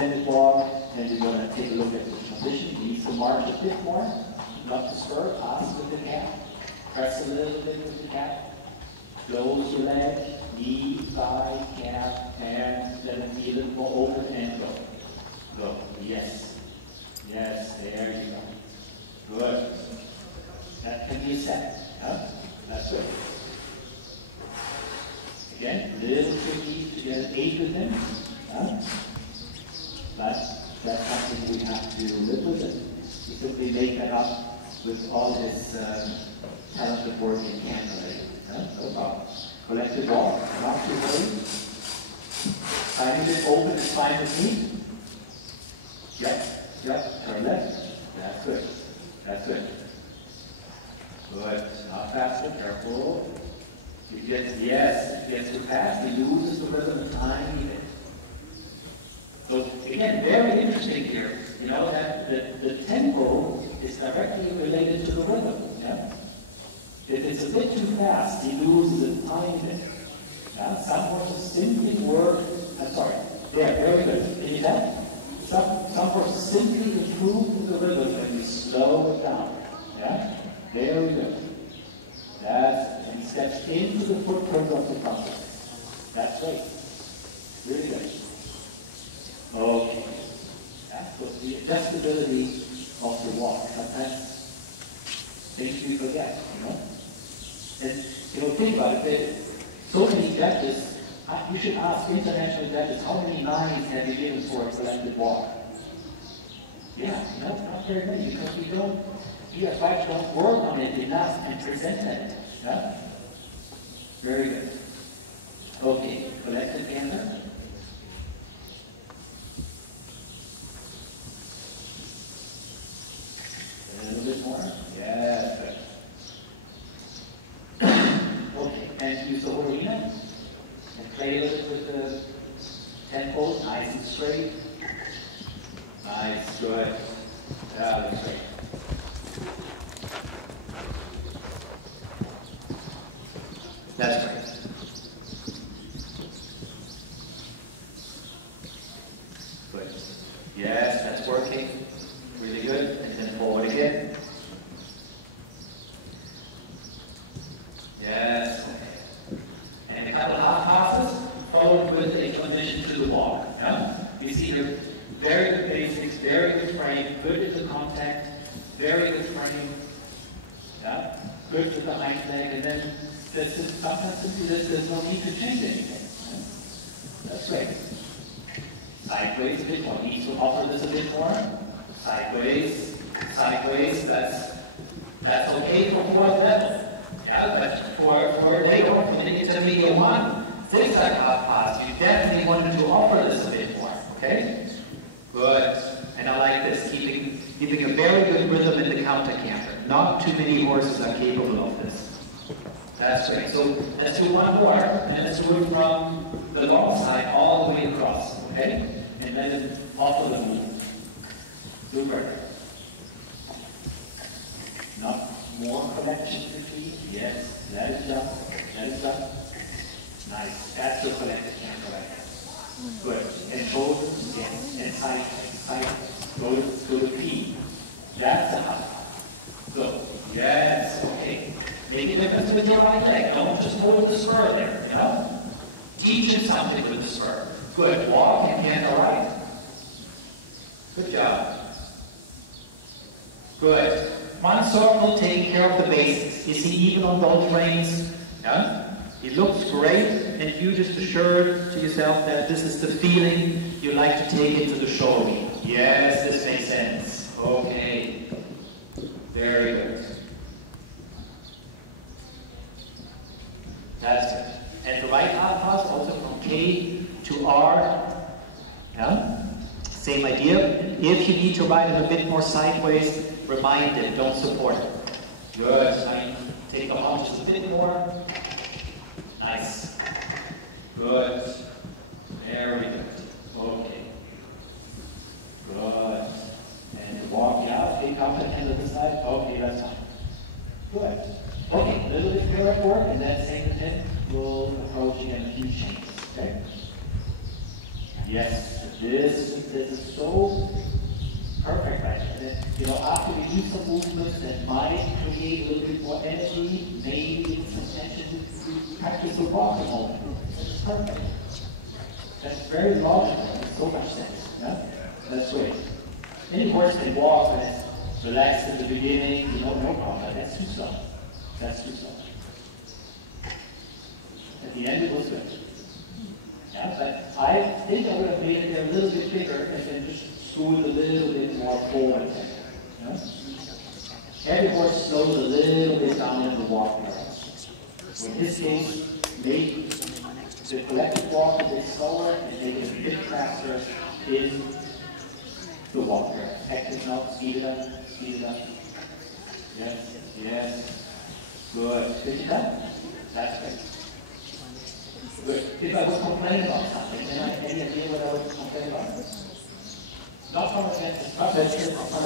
extended walk, and we're going to take a look at the transition. He needs to march a bit more, not to spur, pass with the calf, press a little bit with the calf, close your leg, knee, thigh, calf, and let it be a little more open and go. Go. Yes. Yes, there you go. Good. That can be a set. Huh? That's good. Again, a little tricky to get an 8 with him. Huh? But that's something we have to live with it. We simply make that up with all this talented work in Canada. Huh? No problem. Collective walk, not too early. Finding it open is fine with me. Yep, turn left. That's good. That's good. Good. Not faster, careful. If it gets too fast, he loses the rhythm a tiny bit. So again, very interesting here. You know that the tempo is directly related to the rhythm. Yeah? If it's a bit too fast, he loses a tiny bit. Yeah? Some horses simply work. I'm sorry. There, very good. Can you tell? Some horses simply improve the rhythm when you slow it down. Yeah? Very good. That's, and he steps into the footprint of the trumpet. That's right. Really good. Okay. That was the adjustability of the walk. Sometimes things we forget, you know? And, you know, think about it. So many judges, you should ask international judges, how many 9s have you given for a collective walk? Yeah, you know, not very many, because we don't work on it enough and present it. Yeah? Very good. Okay, collective gander. A little bit more. Yeah, good. Okay, and use the whole arena. And play a little bit with the tempo, nice and straight. Nice, good. Yeah, that's great. That's great. Good. Yes, that's working. Really good. And then forward again. Yes. Okay. And a couple of half passes, followed with a transition to the walk. Yeah? You see here, very good basics, very good frame, good into contact, very good frame. Yeah? Good with the hind leg, and then sometimes simply there's no need to change anything. Yeah? That's great. Sideways a bit more. Needs to offer this a bit more. Sideways, sideways. That's okay for fourth level. Yeah, but for later on, for the intermediate one, zigzag half pass, you definitely wanted to offer this a bit more. Okay. Good. And I like this, keeping a very good rhythm in the counter canter. Not too many horses are capable of this. That's great. So let's do one more, and let's do it from the long side all the way across. Okay? And then offer the move. Super. Not more collection retreat. Yes. Let it jump. Let it jump. Nice. That's the collected canter right there. Good. And shoulders again. And side. Go to P. That's a hop. Go. Yes. Okay. Make a difference with your right leg. Don't just hold the spur there, you know? Teach him something with the spur. Good. Walk and canter right. Good job. Good. One circle taking care of the basics. Is he even on those reins? Yeah? He looks great, and you just assure to yourself that this is the feeling you like to take into the show. Yes, this makes sense. Okay. Very good. That's it. And the right half pass also from K to R. Yeah? Same idea. If you need to ride it a bit more sideways, remind it, don't support it. Good. Take the haunches a bit more. Nice. Good. Very good. Okay. Good. And walk out. Take out the hand to the side. Okay, that's fine. Good. Okay, a little bit parrot work, and then same tip. We'll approach again a few chains. Okay? Yes, this this is so perfect right now. You know, after we do some movements that might create a little bit more energy, maybe some tension, we practice a walk moment. That's perfect. That's very logical. It makes so much sense. Yeah? That's great. Any horse can walk and it's relaxed at the beginning, you know, no problem. That's too slow. That's too slow. At the end it was good. Yeah, but I think I would have made it a little bit bigger and then just screwed a little bit more forward. You know? Every horse slows a little bit down in the walk area. So in this case, make the collective walk a bit slower and make it a bit faster in the walk area. Active now, speed it up, speed it up. Yes, yes. Good. Pick it up. That's good. Good. If I would complain about something, then I have any idea what I would complain about? Not from a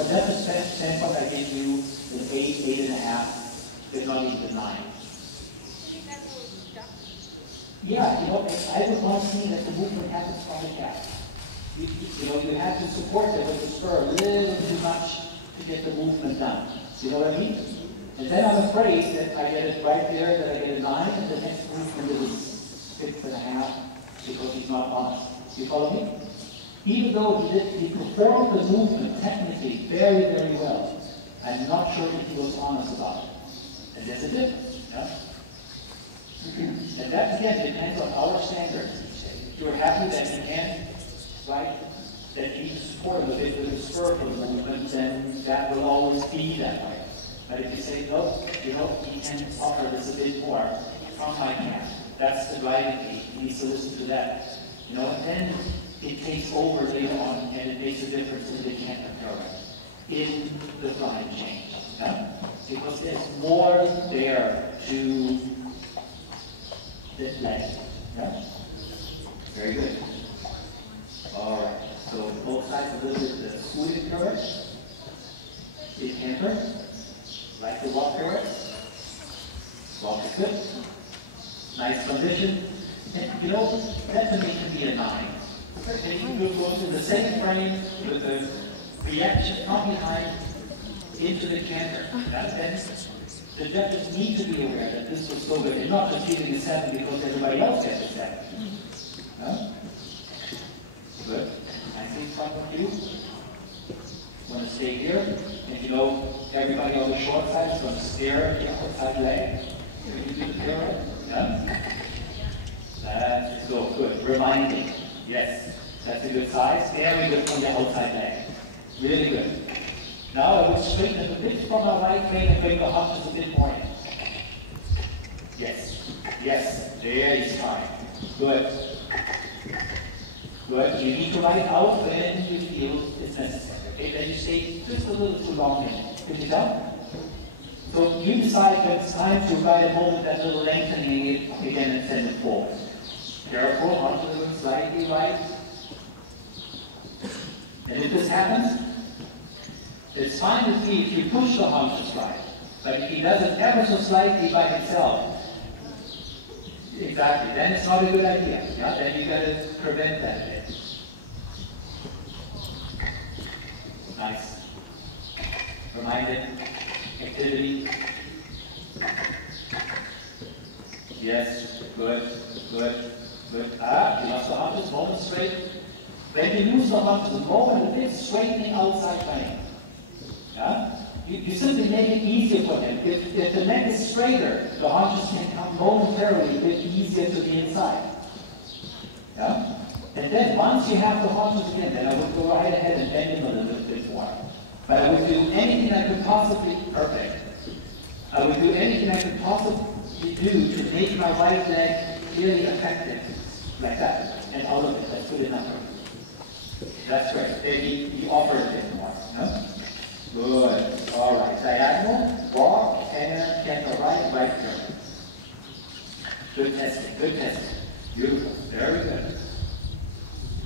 dentist standpoint, I gave you an 8, 8.5, but not even a 9. Yeah, you know, I would want to see that the movement happens from the calf. You know, you have to support it with the spur a little too much to get the movement done. You know what I mean? And then I'm afraid that I get it right there, that I get a 9, and the next movement is 6.5 because he's not honest. You follow me? Even though he performed the movement technically very, very well, I'm not sure if he was honest about it. And there's a difference. Yeah? And that again depends on our standards. If you're happy that he can, right, that you need to support him a bit with a spur for the movement, then that will always be that way. But if you say, no, you know, he can offer this a bit more from my camp. That's the driving key. He needs to listen to that. You know, and then it takes over later on and it makes a difference in the canter curve, in the flying change. Yeah? Because there's more there to this leg. Yeah? Very good. Alright, so both sides a little bit the smoothing curve. Big canter. Like the walk curve. Walk is good. Nice condition. And you know, that to me can be a 9. And you go to the same frame with the reaction from behind into the canter. Then the judges need to be aware that this was so good. You're not just giving a 7 because everybody else gets a 7. No? Good. Nice in front of you. Want to stay here. And you know, everybody on the short side is going to stare at the outside leg. When you do the pyramid. Yeah? That's so good. Reminding. Yes. That's a good size. Very good from the outside leg. Really good. Now I would straighten it a bit from my right leg and bring the haunches a bit more in. Yes. Yes. There is fine. Good. Good. You need to ride out when you feel it's necessary. Okay? Then you stay just a little too long in. Pick it up. So you decide when it's time to ride a moment that little lengthening it again and send it forward. Careful, onto the slightly right. And if this happens, it's fine with me if you push the haunches right. But if he does it ever so slightly by himself, exactly, then it's not a good idea. Yeah? Then you got to prevent that a bit. Nice. Reminded. Activity. Yes, good, good, good. Ah, you lost the haunches, moment straight. When you lose the haunches, the moment a bit straightening outside plane. Yeah? You simply make it easier for them. If the neck is straighter, the haunches can come momentarily a bit easier to the inside. Yeah? And then once you have the haunches again, then I would go right ahead and bend them a little bit more. But I would do anything I could possibly, perfect. I would do anything I could possibly do to make my right leg really effective. Like that. And out of it. That's good enough. That's great. He offered a bit more. No? Good. All right. Diagonal, walk, and canter right, right turn. Good testing. Good testing. Beautiful. Very good.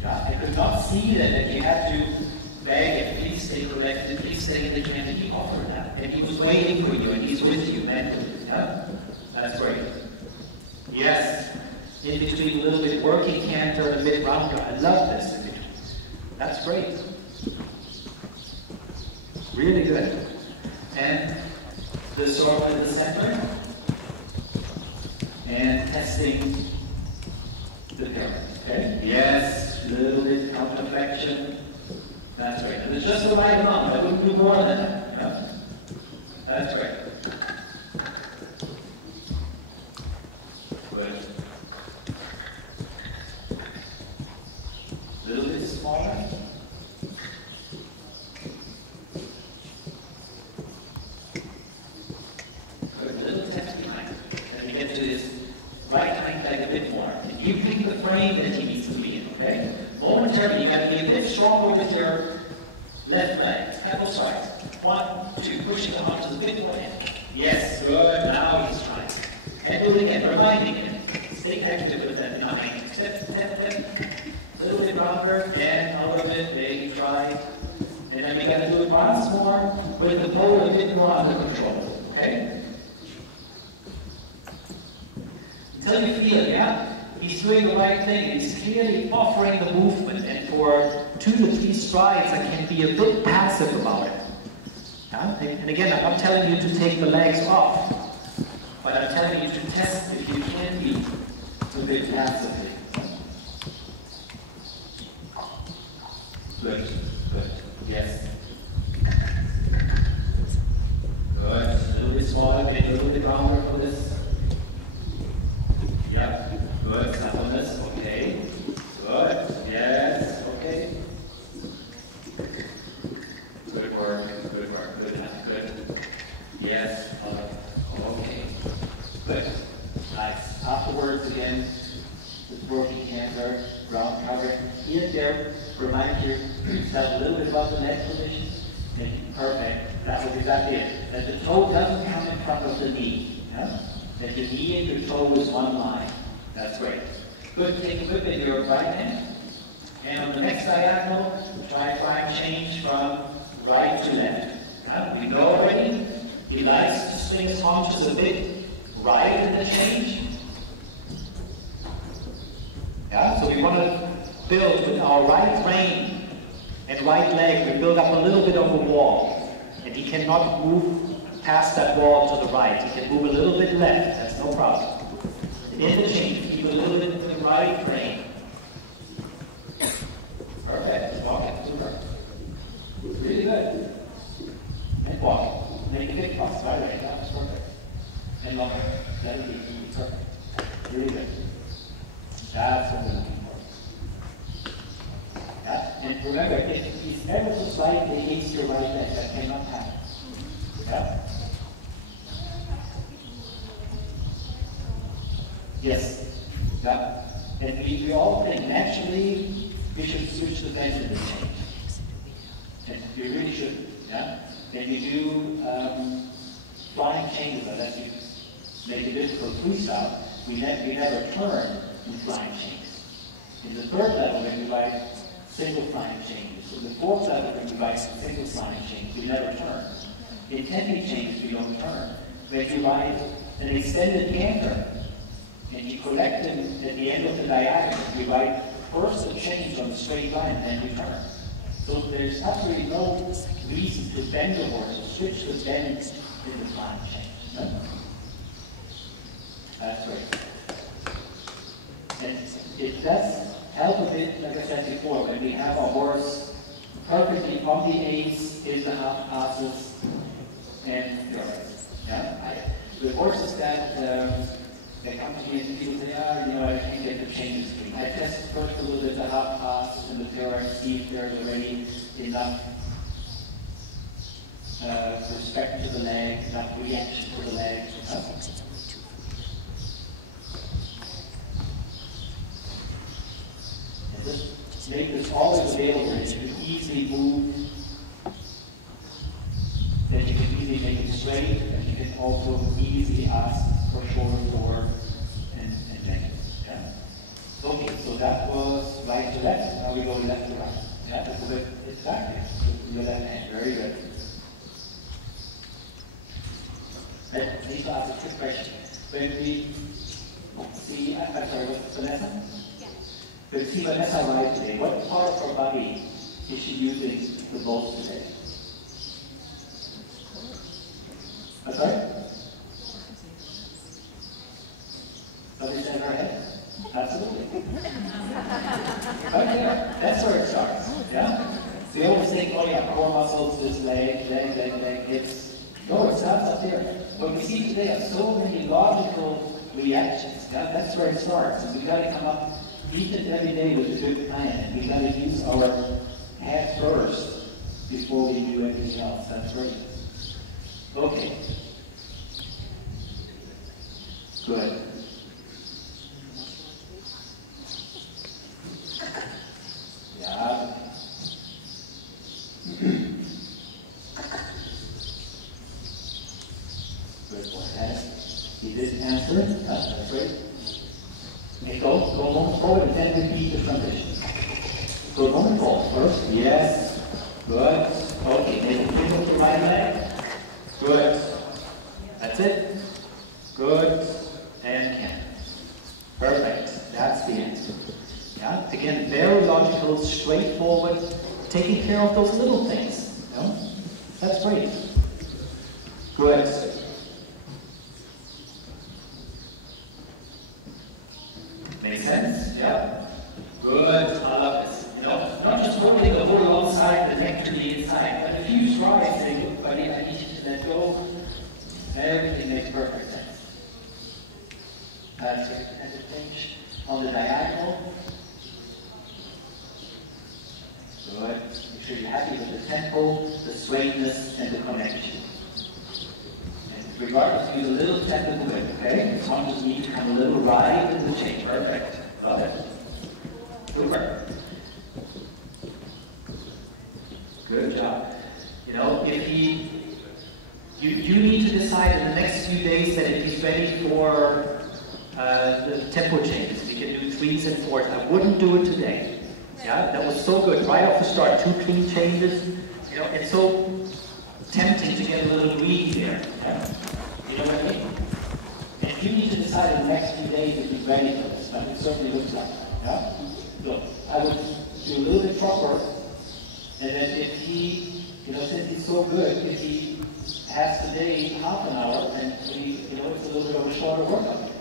Yeah, I could not see that you had to beg and please stay corrected, please stay in the canter. He offered that. And he was waiting for you, and he's with you mentally. Yeah? That's great. Yes. In between a little bit working canter and a bit rounder. I love this. That's great. Really good. And the circle in the center. And testing the pyramid. Okay? Yes, a little bit counterflexion. That's great. And it's just the right amount. I wouldn't do more than that. Yeah? That's great. Good. A little bit smaller. Good. A little test behind. As we get to this right hind leg a bit more. And you pick the frame that he needs to be in, okay? Momentarily, you got to be a bit stronger with your left leg. Have both sides. 1, 2, pushing the arms a bit more in. Yes, good. Now he's trying. And do it again, reminding him. Stay active with that behind. Step, step, step. A little bit rounded, and out of it, they try. And then we got to do it once more with the pole a bit more under control. Okay? Until you feel, yeah? He's doing the right thing. He's clearly offering the movement. And for 2 to 3 strides, I can be a bit passive about it. Yeah? And again, I'm not telling you to take the legs off. But I'm telling you to test if you can be a bit passively. Good, good, yes. Good, a little bit smaller, maybe a little bit rounder for this. Yep, good, snap on this, okay. Good, yes, okay. Good work, good enough, good. Yes, okay. Good, nice. Afterwards, again, with working canter, ground cover. Here, there, remind yourself a little bit about the neck position. Perfect. That was exactly it. That the toe doesn't come in front of the knee. Yeah? That your knee and your toe is one line. That's great. Good. Take a grip in your right hand. And on the next diagonal, try and change from right to left. Yeah? You know already, he likes to swing his haunches a bit right in the change. Yeah? So we want to build with our right rein and right leg, we build up a little bit of a wall. And he cannot move past that wall to the right. He can move a little bit left, that's no problem. And in the change, keep a little bit to the right rein. Perfect, walk it, super. Really good. And walk it. Make a big toss, right away, that was perfect. And longer, let it be perfect. Really good. That's what we're looking for. Yeah? And remember, if he's ever so slightly against your right leg, that cannot happen. Yeah? Yes. Yeah. And we all think naturally we should switch the bend in the change. And we really should. Yeah? And we do flying changes unless you make a difficult freestyle. We never turn in flying changes. In the third level, when we write single flying changes. In the fourth level, when we write single flying changes, we never turn. In technique changes, we don't turn. When you write an extended canter, and you collect them at the end of the diagonal, you write first a change on the straight line, and then you turn. So there's absolutely no reason to bend the horse or switch the bend in the flying change. No? That's right. And it does help a bit, like I said before, when we have our horse perfectly on the ace, in the half passes, and the rest. Yeah? The horses that come to me and people say, I can't get the changes clean. I test first a little bit the half pass and the pure, see if there's already enough respect to the leg, enough reaction to the leg. And just make this always available. You can easily move, that you can easily make it straight, and you can also easily ask for shorter forward and length. Yeah? Okay, so that was right to left. Now we go left to right. Yeah, that's a bit exactly. Your left hand. Very good. I need to ask a quick question. When we see, I'm sorry, what's Vanessa? Yeah. When we see Vanessa right today, what part of her body is she using the most today? I'm sorry? Somebody said her head? Absolutely. Okay, that's where it starts. Yeah? We always think, oh yeah, core muscles, this leg. No, it starts up there. What we see today are so many logical reactions. Yeah? That's where it starts. And we've got to come up each and every day with a good plan. And we've got to use our head first before we do anything else. That's great. Okay. Good. Yeah. Good. Go ahead. He didn't answer. That's great. Okay, go a moment forward and then repeat the transition. Go a moment forward first. Yes. Good. Okay, make a twist with your right leg. Good. That's it. Good. And can. Perfect. That's the answer. Yeah? Again, very logical, straightforward, taking care of those little things. You know? That's great. Good. Makes sense? Yeah? Good. I love this. You know, not just holding the whole outside, the neck to the inside, but if you try and say, look, buddy, I need you to let go, everything makes perfect sense. That's it. And the pinch on the diagonal. Good. Make sure you're happy with the tempo, the straightness, and the connection. And regardless, use a little tap in the width, okay? This one just needs to come a little right in the chain. Perfect. Love it. Good work. Good job. You know, if you need to decide in the next few days that if he's ready for the tempo changes. We can do 3s and 4s. I wouldn't do it today. Yeah, that was so good right off the start. 2 clean changes. You know, it's so tempting to get a little greedy there. Yeah? You know what I mean? And if you need to decide in the next few days if he's ready for this, but it certainly looks like that. Yeah? So I would do a little bit proper, and then if he, you know, since he's so good, if he has today half an hour, and we, you know, it's a little bit of a shorter workout.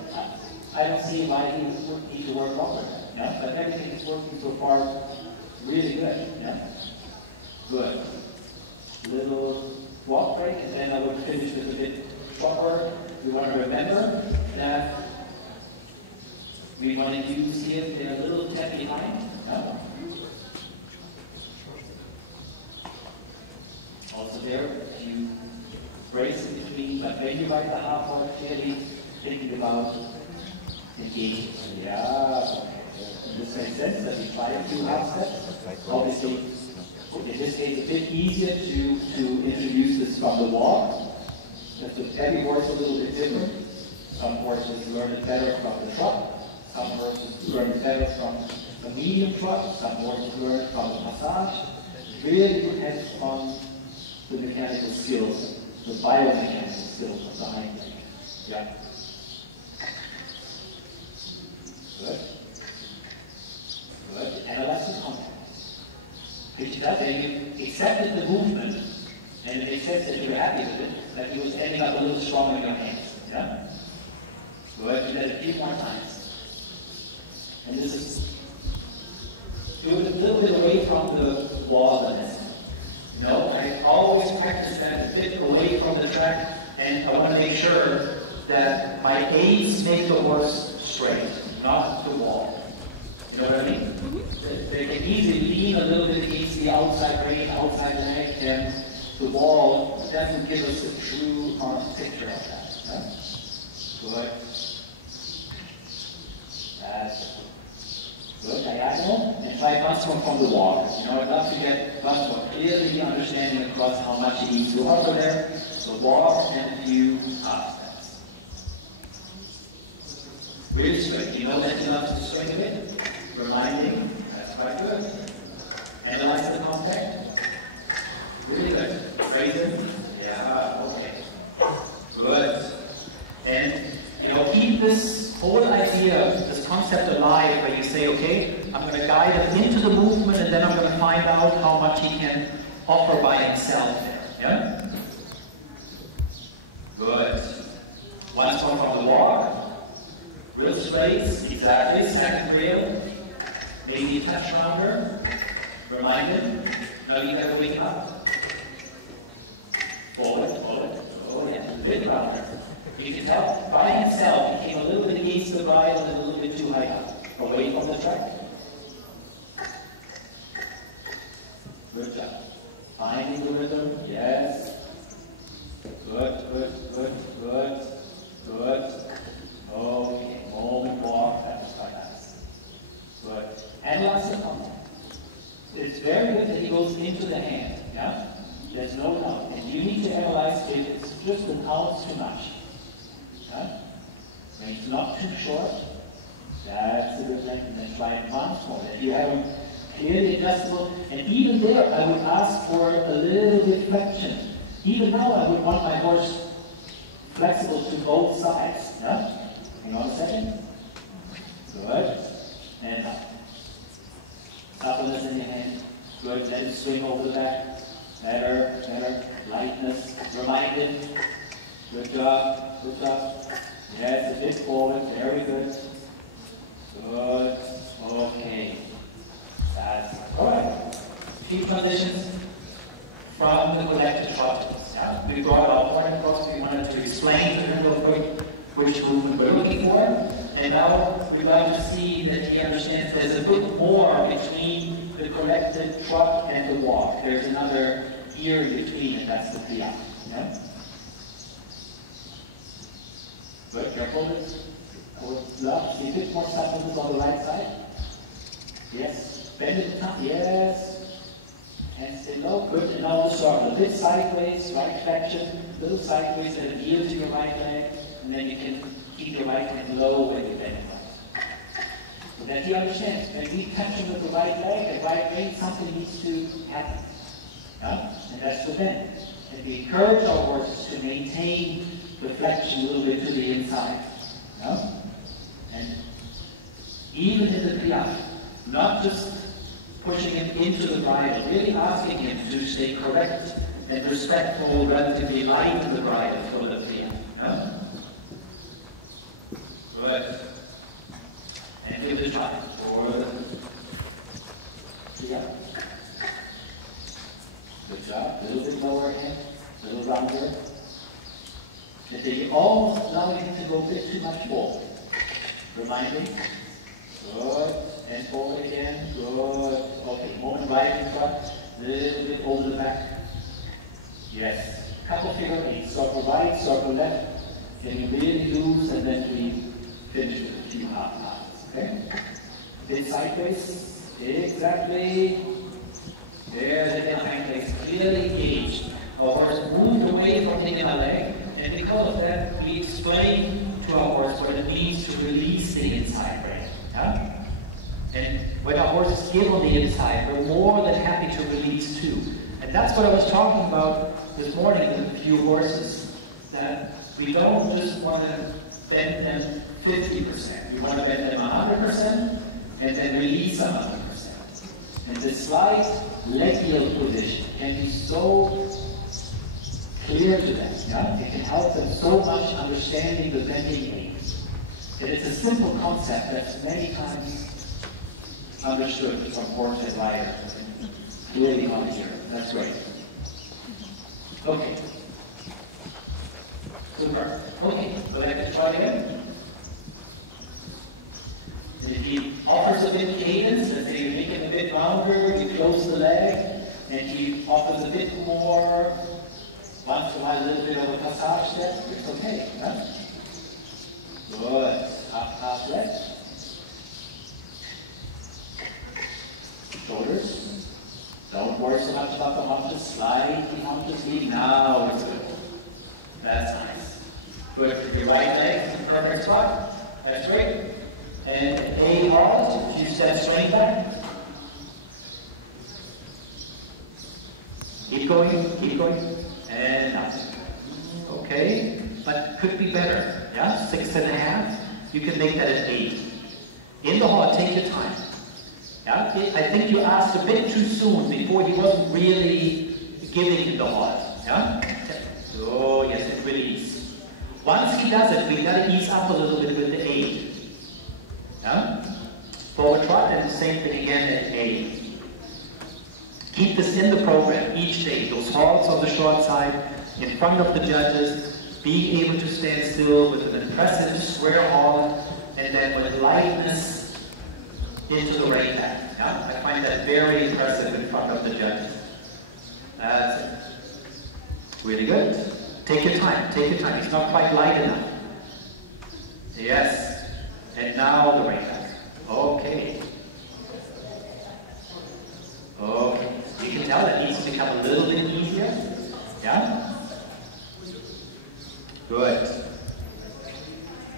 I don't see why he would need to work longer. Yeah? But everything is working so far really good. Yeah? Good. Little walk break, and then I would finish with a bit proper. We want to remember that we want to use here a little tap behind. Yeah? Also there, a few breaks in between, but when you write the half hour, clearly thinking about engaging. Yeah. This makes sense that we try a few half steps. Obviously, in this case, a bit easier to introduce this from the walk. Every horse is a little bit different. Some horses learn it better from the trot. Some horses learn it better from the medium trot. Some horses learn it from the massage. It really depends on the mechanical skills, the biomechanical skills of the hind leg. Yeah. Good. Good. And elastic contact. Which that way you accepted the movement, and it makes sense that you're happy with it, that you was ending up a little stronger in your hands. Yeah? Good. Do that a few more times. And this is, do it a little bit away from the wall of this. No, I always practice that a bit away from the track, and I want to make sure that my aids make the horse straight, not the wall. You know what I mean? Mm-hmm. They can easily lean a little bit against the outside rein, outside leg, and the wall doesn't give us a true picture of that. Right? Good. That's good. Diagonal, and try once more from the walk. You know, I'd love to get once more clearly understanding across how much he needs to offer there. So walk and a few half steps. Really straight. You know that he loves to swing a bit. Reminding, that's quite good. Analyze the contact. Really good. Raise it. Yeah, okay. Good. And, you know, keep this whole idea, this concept alive, where you say, okay, I'm going to guide him into the movement, and then I'm going to find out how what he can offer by himself there. Yeah? Good. Once more from the walk. Real straight, exactly. Second reel. Maybe a touch rounder. Remind him. Now you gotta wake up. Forward, forward. Oh yeah, a bit rounder. You can tell by himself he came a little bit against the bridle and a little bit too high up. Away from the track. Good job. Finding the rhythm, yes. Good, good, good, good, good. Okay, moment walk, that was quite nice. Good. And lots of contact. It's very good that he goes into the hand, yeah? There's no doubt. And you need to analyze if it's just an ounce too much. Yeah? When it's not too short, that's a good thing. And then try it once more. That you have them clearly adjustable. And even there, I would ask for a little bit flexion. Even now, I would want my horse flexible to both sides. Yeah? Hang on a second. Good. And up. Suppleness in your hand. Good. Let it swing over the back. Better, better. Lightness. Remind him. Good job. Good job. Yes, a bit forward. Very good. Good. Okay. That's all right. Few transitions from the collected trot. Yeah. We brought our point across. We wanted to explain to him real quick which movement we're looking for. And now we'd like to see that he understands there's a bit more between the collected trot and the walk. There's another ear in between, and that's the plia. Yeah? Good, careful. I would love to see a bit more suppleness on the right side. Yes. Bend at the top. Yes. And stay low. Good. And now the circle. A bit sideways, right flexion. A little sideways and an ear to your right leg. And then you can keep your right hand low when you bend it right. So that he understands. When we touch him with the right leg, the right rein, something needs to happen. Yeah? And that's the bend. And we encourage our horses to maintain the flexion a little bit to the inside. Yeah? And even in the plia, not just pushing him into the bridle, really asking him to stay correct and respectful, relatively light in the bridle for the plia. Yeah? Good. And give it a try. Forward. Yeah. Good job. A little bit lower hand, a little rounder. And then you almost allowing him to go a bit too much forward. Reminding. Good. And forward again. Good. Okay. Moment right in front. A little bit over the back. Yes. Couple figure eight. Circle right, circle left. Can you really lose, and then we finish with a few half lines. Okay? Bit sideways. Exactly. There, the hind legs clearly engaged. Our horse moved away from hitting our leg, and because of that, we explain to our horse what it means to release the inside rein. Yeah? And when our horses give on the inside, we're more than happy to release too. And that's what I was talking about this morning with a few horses, that we don't just want to bend them 50%. We want to bend them 100% and then release them 100%. And the slight leg yield position can be so clear to them. Yeah? It can help them so much understanding the bending aims. And it's a simple concept that's many times understood from horse and rider. Clearly on here. That's great. Okay. Super. Okay, go back to try again. And if he offers a bit cadence, let's say you make it a bit rounder, you close the leg, and he offers a bit more, once in a while a little bit of a passage step, it's okay, right? Good. Up, half left. Shoulders. Don't worry so much about the haunches. Slide the haunches leading. Now it's good. That's nice. Good. Your right leg is in the perfect spot. That's great. And a halt. Few steps straight back. Keep going. Keep going. And up. Okay. But could be better. Yeah? 6.5. You can make that at 8. In the halt, take your time. Yeah? I think you asked a bit too soon before he wasn't really giving the halt. Yeah? So, yes, it release. Once he does it, we gotta ease up a little bit with the 8. Yeah? Forward trot, and the same thing again at 8. Keep this in the program each day. Those halts on the short side, in front of the judges, being able to stand still with an impressive square halt, and then with lightness into the right hand. Yeah? I find that very impressive in front of the judges. That's it. Really good. Take your time, take your time. It's not quite light enough. Yes. And now the right hand. Okay. Okay. You can tell it needs to become a little bit easier. Yeah? Good.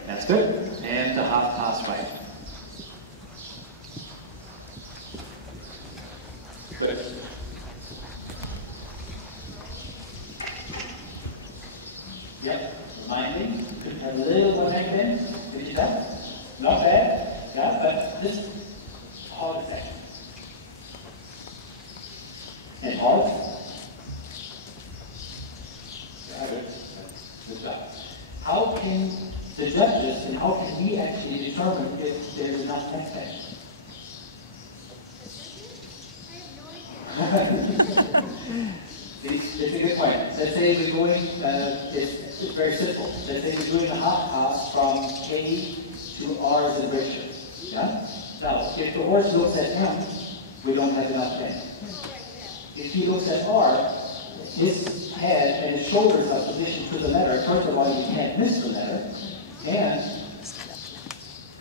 That's good. And the half pass right. Good. Yep. Reminding. You could have a little more neck bend. Did you that? Not bad. Yeah, but this halt is action. And halt. Yeah, good. Good job. How can the judges and how can we actually determine if there's enough neck bend? It's a good point. Let's say we're going, it's very simple. Let's say we're doing a half pass from K to R as in Richard. Yeah? Now, if the horse looks at M, we don't have enough bend. If he looks at R, his head and his shoulders are positioned to the letter. First of all, you can't miss the letter. And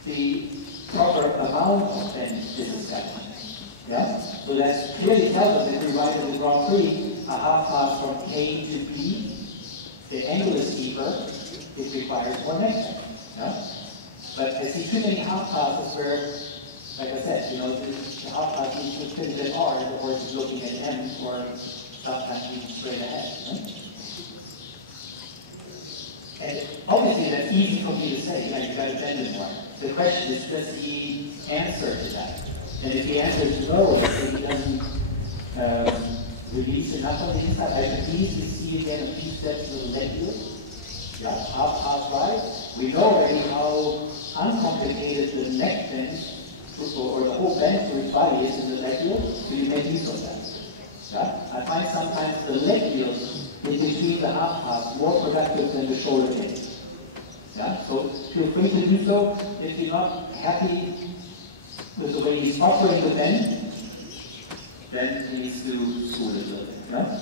the proper amount of bend is established. Yeah? So that clearly tells us if we write in the Grand Prix a half pass from K to B, the angle is steeper, it requires more neck bend. Yeah? But I see too many half passes where, like I said, the half pass needs to finish at R and the horse is looking at M or sometimes even straight ahead. Right? And obviously that's easy for me to say, you've got to bend it more. The question is, does he answer to that? And if he answers no, if he doesn't release enough on the inside, I can easily see again a few steps to the leg here. Yeah, half pass right. We know already how uncomplicated the neck bend or the whole bend for his body is in the leg wheel, so you make use of that. Yeah? I find sometimes the leg wheel in between the half pass more productive than the shoulder bend. Yeah? So feel free to do so. If you're not happy with the way he's offering the bend, then he needs to smooth it a little bit. Yeah?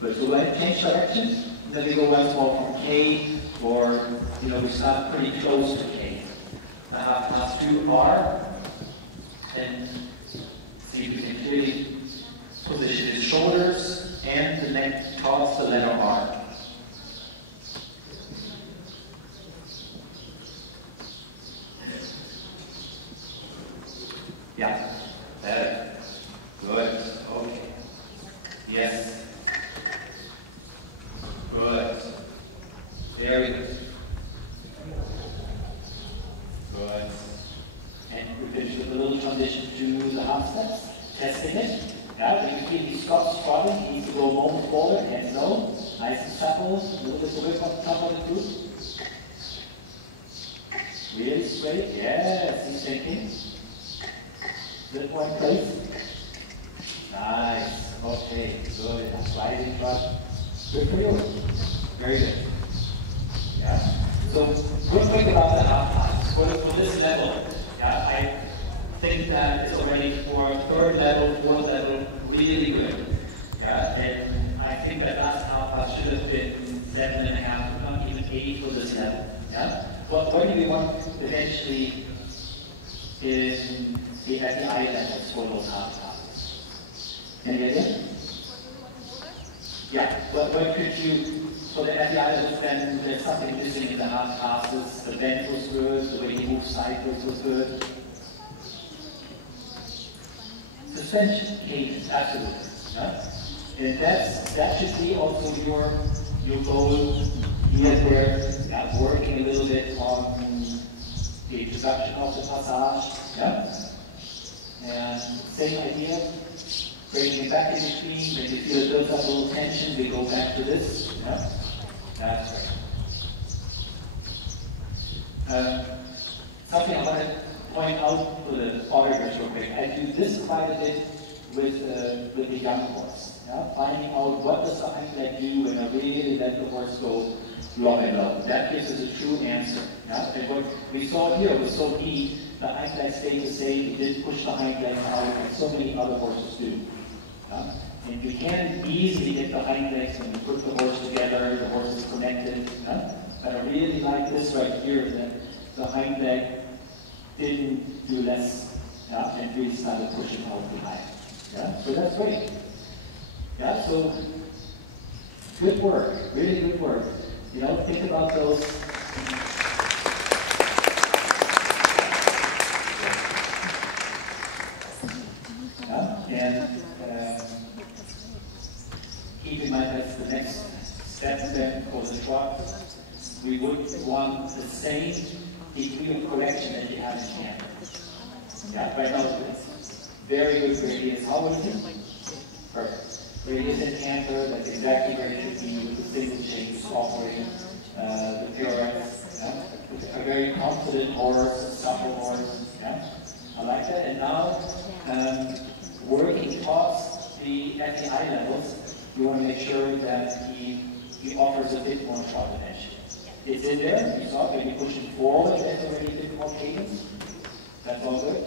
But so go ahead and change direction. Then we go once more from K, or we start pretty close to K. The half pass to R, and see if we can clearly position his shoulders and the neck towards the letter R. Yeah, better. Good. Okay. Yes. Good. Very good. Good. And we finish with a little transition to the half steps. Testing it. Yeah, when you feel he stops trotting, he needs to go a moment forward, hands low, nice and supple, a little bit of whip on top of the foot. Really straight. Yes, he's thinking. Good one, place. Nice. Okay, good. Sliding trot. Good for you. Very good. Yeah. So, real quick about the half pass. For this level, yeah, I think that it's already for third level, fourth level, really good. Yeah, and I think that last half pass should have been 7.5, not even 8 for this level. Yeah. But what do we want eventually in the FEI levels for those half passes? Any idea? Yeah. What could you, for the FEI levels, then there's something missing in the half passes. The bend was good. The way he moved sideways was good. Suspension, cadence, absolutely. Yeah? And that should be also your goal here and there. Yeah? Working a little bit on the introduction of the passage. Yeah? And same idea, bringing it back in between. When you feel it builds up a little tension, we go back to this. Yeah? That's right. Something I want to point out to the auditors real quick. I do this quite a bit with the young horse. Yeah? Finding out what does the hind leg do when I really let the horse go long and low. That gives us a true answer. Yeah? And what we saw here was so neat. The hind leg stayed the same. We didn't push the hind leg out, and so many other horses do. Yeah? And you can easily get the hind legs when you put the horse together, the horse is connected. Yeah? But I really like this right here, that the hind leg didn't do less, yeah? And really started pushing out behind. Yeah? So that's great. Yeah, so good work, really good work. You know, think about those. Yeah, and keep in mind that's the next step then for the trot. We would want the same degree of correction that you have in camp. Yeah, right now it's very good radius. How is it? Perfect. Radius and canter, that's exactly where it should be with the single change offering the pirouette. Yeah? A very confident horse, a supple horse. Yeah? I like that. And now, working towards at the eye levels, you want to make sure that he offers a bit more trot dimension. It's in there, you saw it, maybe pushing forward, there's already a bit more cadence. That's all good.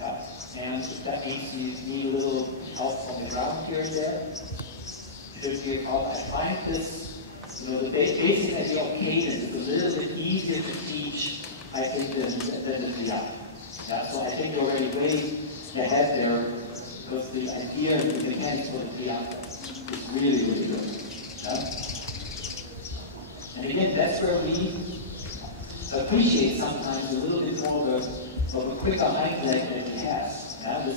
Yeah. And that means you need a little help from the ground here and there. Should be a help. I find this, you know, the basic idea of cadence is a little bit easier to teach, I think, than the fiat. Yeah, so I think you're already way ahead there, because the idea and the mechanics for the fiat is really, really good. Yeah? And again, that's where we appreciate sometimes a little bit more of a quicker hind leg that he has. Yeah?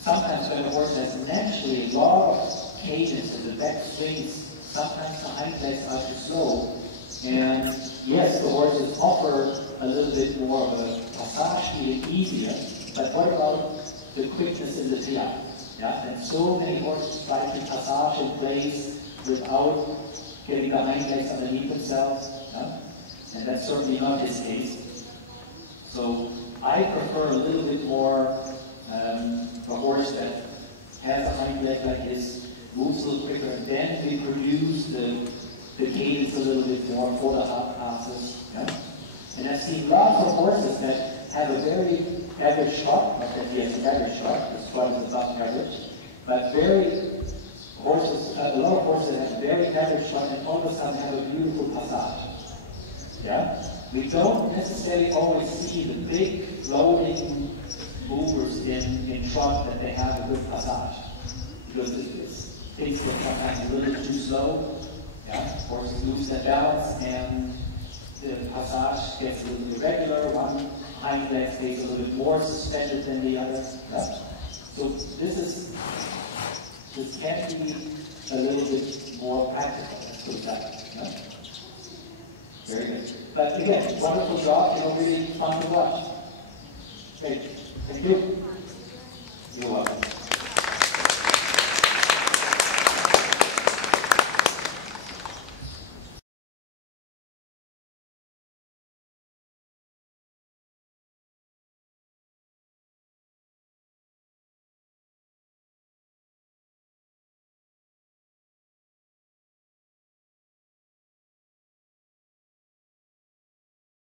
Sometimes when the horse has naturally a lot of cadence in the back swings, sometimes the hind legs are too slow. And yes, the horses offer a little bit more of a passage, even easier, but what about the quickness in the fiat? Yeah? And so many horses try to passage in place without getting the hind legs underneath themselves. Yeah? And that's certainly not his case. So I prefer a little bit more a horse that has a hind leg like this, moves a little quicker, and then we produce the cadence a little bit more for the hard passes. Yeah? And I've seen lots of horses that have a very average trot, not that he has an average trot, the trot is above average, but a lot of horses that have very average trot and all of a sudden have a beautiful passage. Yeah? We don't necessarily always see the big loading movers in trot that they have a good passage, because things get sometimes a little too slow. Yeah? Horses lose their balance and the passage gets a little irregular. One hind leg stays a little bit more suspended than the other. Yeah? So this can be a little bit more practical. Let's put it that way. Yeah? Very good. But again, wonderful job, really fun to watch. Great. Thank you. You're welcome.